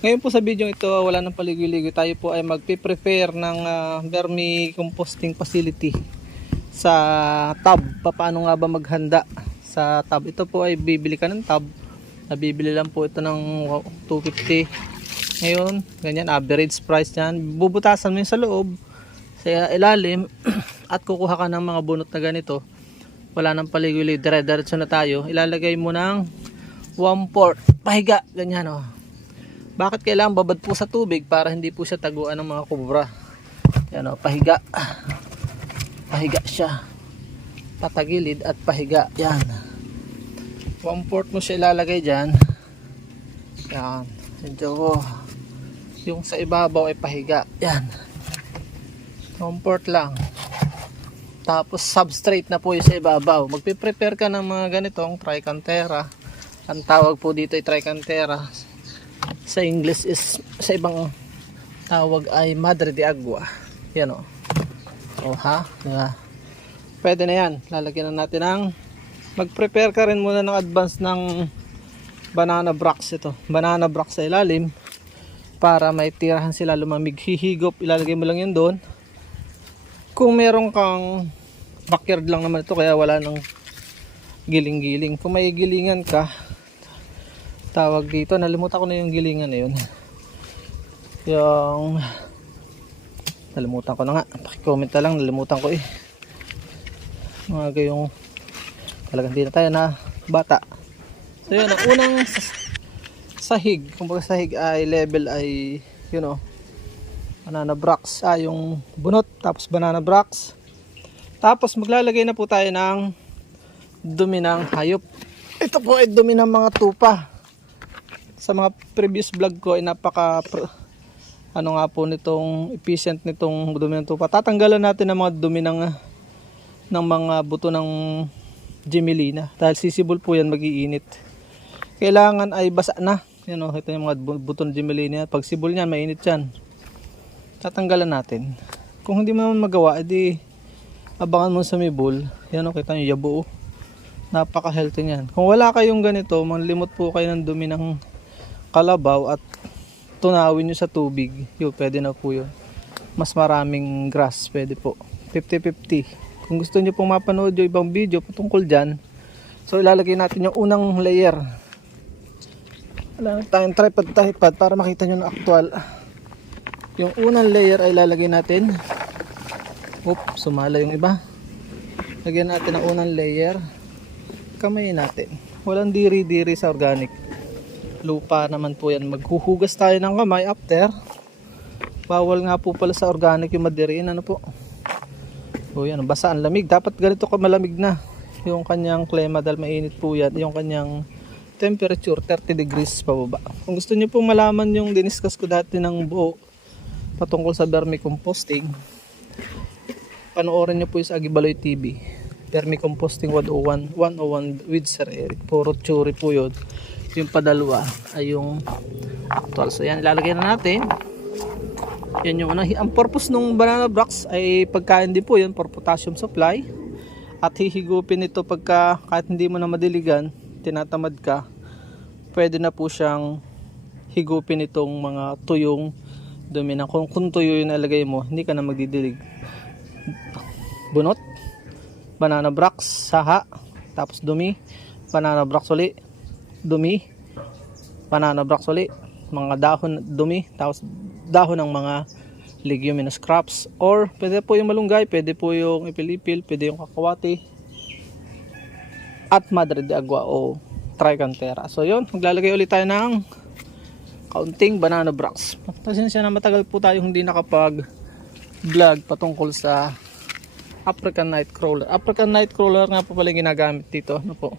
Ngayon po sa video ito, wala nang paligoy-ligoy. Tayo po ay magpe-prepare ng vermicomposting facility sa tub. Paano nga ba maghanda sa tub? Ito po ay bibili ka ng tub. Nabibili lang po ito ng 250. Ngayon, ganyan average price yan. Bubutasan mo yun sa loob, sa ilalim at kukuha ka ng mga bunot na ganito. Wala nang paligoy-ligoy, dire-diretso na tayo. Ilalagay mo ng 1/4 pahiga, ganyan o. Bakit kailangan babad po sa tubig? Para hindi po siya taguan ng mga kubra. Yan o, pahiga. Pahiga siya. Patagilid at pahiga. Yan. 1/4 mo siya ilalagay dyan. Yan. Medyo yung sa ibabaw ay pahiga. Yan. 1/4 lang. Tapos substrate na po yung sa ibabaw. Magpiprepare ka ng mga ganitong tricanthera. Ang tawag po dito ay tricanthera. Sa English is, sa ibang tawag ay Madre de Agua. Yan o. O ha? Diba? Pwede na yan. Lalagyan na natin ng, mag-prepare ka rin muna ng advance ng banana bracts ito. Banana bracts sa ilalim para may tirahan sila lumamig. Hihigop, ilalagay mo lang yun doon. Kung meron kang backyard lang naman ito, kaya wala nang giling-giling. Kung may gilingan ka, tawag dito, nalimutan ko na yung gilingan na yun, yung nalimutan ko na nga, pakicomment na lang, nalimutan ko mga gayong talagang di na tayo na bata. So yun, ang unang sahig, kumbaga sahig ay level ay yun o, banana bracts, yung bunot, tapos banana bracts. Tapos maglalagay na po tayo ng dumi ng hayop. Ito po ay dumi ng mga tupa. Sa mga previous vlog ko ay napaka ano nga po nitong efficient nitong dumi ng tupa. Tatanggalan natin ang mga dumi ng mga buto ng Gemelina dahil sisibol po yan, magiinit. Kailangan ay basa na. Yan o, ito yung mga buto ng Gemelina. Pag sibol niyan, mainit yan. Tatanggalan natin. Kung hindi mo naman magawa, edi abangan mo sa may bowl. Yan o, kita nyo, yabo. Napaka healthy niyan. Kung wala kayong ganito, manlimot po kayo ng dumi ng kalabaw at tunawin nyo sa tubig. Yun, pwede na po yun. Mas maraming grass, pwede po. 50-50. Kung gusto nyo pong mapanood yung ibang video patungkol dyan, so ilalagay natin yung unang layer. Wala tayong tripod para makita nyo na actual. Yung unang layer ay ilalagay natin. Oops, sumala yung iba. Lagyan natin ang unang layer. Kamayin natin. Walang diri-diri sa organic. Lupa naman po yan. Maghuhugas tayo ng kamay after. Bawal nga po pala sa organic yung madiriin. Ano po? O yan, basa ang lamig. Dapat ganito ka malamig na yung kanyang klima dahil mainit po yan. Yung kanyang temperature 30 degrees pababa. Kung gusto niyo po malaman yung diniscuss ko dati ng buo patungkol sa vermicomposting, panoorin niyo po yung sa Agibaloy TV. Vermicomposting 101 with Sir Eric. Puro theory po yun. Yung padalwa ay yung actual. So yan, ilalagay na natin. Yan yung ang purpose ng banana bracts ay pagkain din po yun for potassium supply. At hihigupin ito pagka kahit hindi mo na madiligan, tinatamad ka, pwede na po siyang higupin itong mga tuyong dumi na. Kung tuyo yung nalagay mo, hindi ka na magdidilig. Bunot, banana bracts, saha, tapos dumi, banana bracts uli, dumi, banana bracts uli, mga dahon dumi, tapos dahon ng mga leguminous crops, or pwede po yung malunggay, pwede po yung ipilipil, pwede yung kakawati at Madre de Agua o tricanthera. So yun, maglalagay ulit tayo ng kaunting banana bracts. Pasensya na, matagal po tayo hindi nakapag vlog patungkol sa African Nightcrawler. African Nightcrawler nga po pala ginagamit dito. Ano po?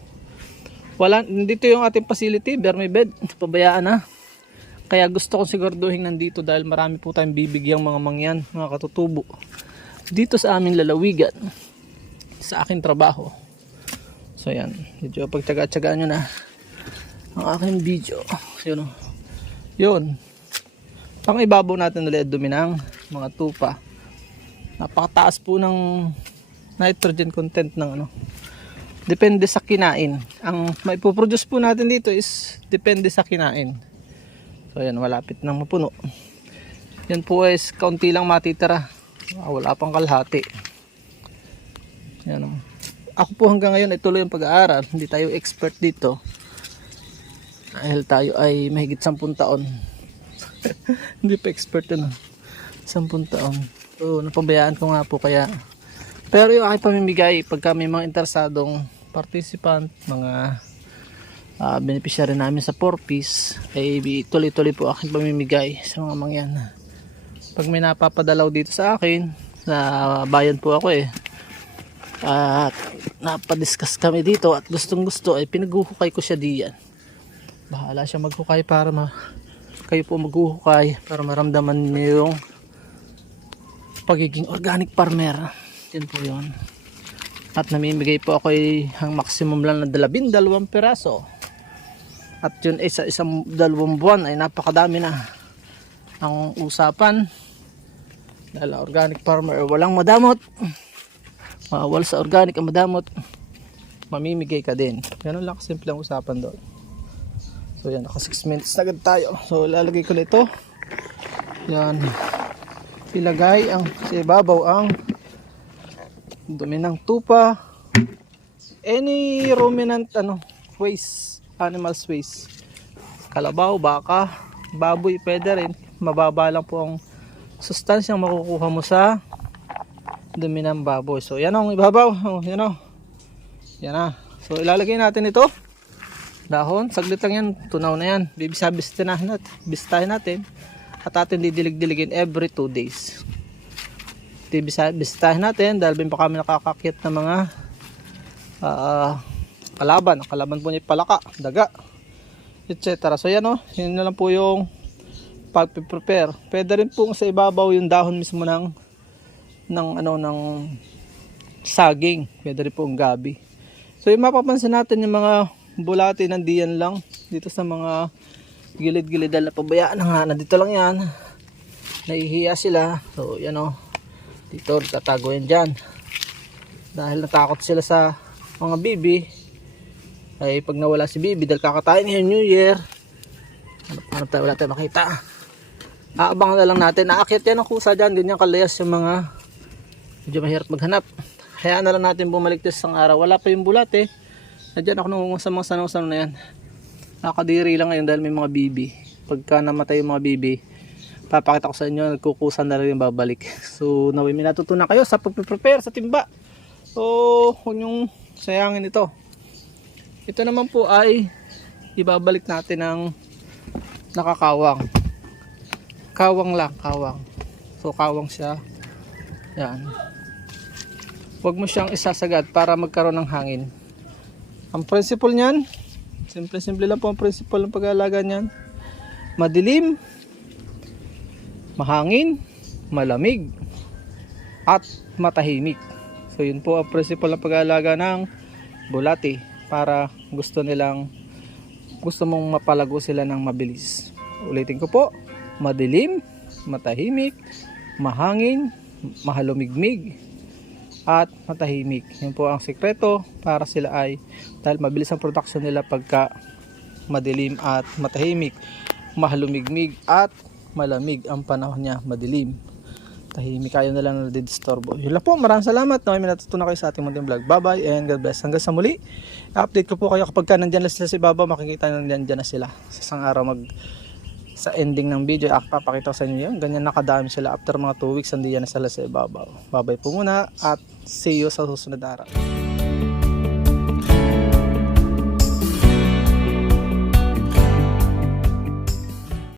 Wala, dito yung ating facility, vermibed, pabayaan na. Kaya gusto ko siguraduhin nandito dahil marami po tayong bibigyang mga mangyan, mga katutubo. Dito sa aming lalawigan, sa aking trabaho. So yan, medyo pagtyaga-tyagaan nyo na ang aking video. Yun, yun. Pang ibabaw natin ulit dumi ng mga tupa. Napakataas po ng nitrogen content ng ano. Depende sa kinain. Ang maipoproduce po natin dito is depende sa kinain. So ayan, malapit nang mapuno. Yan po is kaunti lang matitira. Wala pang kalahati. Yan o. Ako po hanggang ngayon ay tuloy ang pag-aaral. Hindi tayo expert dito. Dahil tayo ay mahigit 10 taon. Hindi pa expert na. 10 taon. So napabayaan ko nga po kaya. Pero yung aking pamimigay pagka may mga interesadong participant, mga beneficiary namin sa 4Ps, ay tuloy-tuloy po aking pamimigay sa mga mangyan. Pag may napapadalaw dito sa akin, sa bayan po ako at napadiscuss kami dito at gustong gusto ay pinaghuhukay ko siya diyan. Bahala siya maghukay para kayo po maghuhukay para maramdaman niyo yung pagiging organic farmer. Yan po yun. At namimigay po ako ang maximum lang na 12 piraso. At yun sa isang 2 buwan ay napakadami na. Ang usapan dahil organic farmer walang madamot. Mawal sa organic ang madamot, mamimigay ka din. Ganun lang kasimple ang usapan doon. So yan, naka 6 minutes na agad tayo. So ilalagay ko nito. Yan. Ilagay ang sa ibabaw ang dumi ng tupa. Any ruminant waste, animals waste. Kalabaw, baka, baboy, pwede rin. Mababa lang po ang sustansyang makukuha mo sa dumi ng baboy. So yan ang ibabaw. Yan o. Yan na. So ilalagay natin ito. Dahon. Saglit lang yan. Tunaw na yan. Bistahin natin. At atin didilig-diligin every 2 days. Bistahin natin dahil pa kami nakakakit ng mga kalaban. Ang kalaban po niya palaka, daga, etc. So yan o. Yan na lang po yung pag-prepare. Pwede rin po sa ibabaw yung dahon mismo ng saging. Pwede rin po ang gabi. So yung mapapansin natin yung mga bulati nandiyan lang dito sa mga gilid-gilid na pabayaan na nga. Nandito lang yan. Nahihiya sila. So yan o. Dito tatago yan dyan. Dahil natakot sila sa mga bibi. Ay pag nawala si bibi dahil kakatayin ngayon New Year. Wala tayo makita. Aabangan na lang natin. Naakyat yan ang kusa dyan. Ganyan kalayas yung mga medyo mahirap maghanap. Hayaan na lang natin bumalik sa isang araw. Wala pa yung bulat Nandiyan ako nung sa mga sanong-sanong na yan. Nakadiri lang ngayon dahil may mga bibi. Pagka namatay yung mga bibi, papakita ko sa inyo, nagkukusan na rin yung babalik. So naway may natutunan kayo sa pag-prepare sa timba. So huwag nyong sayangin ito. Ito naman po ay ibabalik natin ng nakakawang. Kawang lang, kawang. So kawang siya. Yan. Huwag mo siyang isasagad para magkaroon ng hangin. Ang principle niyan, simple lang po ang principle ng pag-aalaga niyan. Madilim, mahangin, malamig, at matahimik. So yun po ang principle ng pag-aalaga ng bulati para gusto mong mapalago sila ng mabilis. Ulitin ko po, madilim, matahimik, mahangin, mahalumigmig, at matahimik. Yun po ang sekreto para sila ay dahil mabilis ang production nila pagka madilim at matahimik, mahalumigmig at malamig ang panahon niya, madilim. Tahimik kayo na lang nadidisturbo. Yun lang po, maraming salamat na may natutunan kayo sa ating munting vlog. Bye bye and God bless. Hanggang sa muli, update ko po kayo kapag nandyan na sila sa ibaba, makikita nandyan na sila. Sa isang araw sa ending ng video, papakita ko sa inyo yun. Ganyan nakadami sila after mga 2 weeks, nandiyan na sila sa ibabaw. Bye bye po muna at see you sa susunod na araw.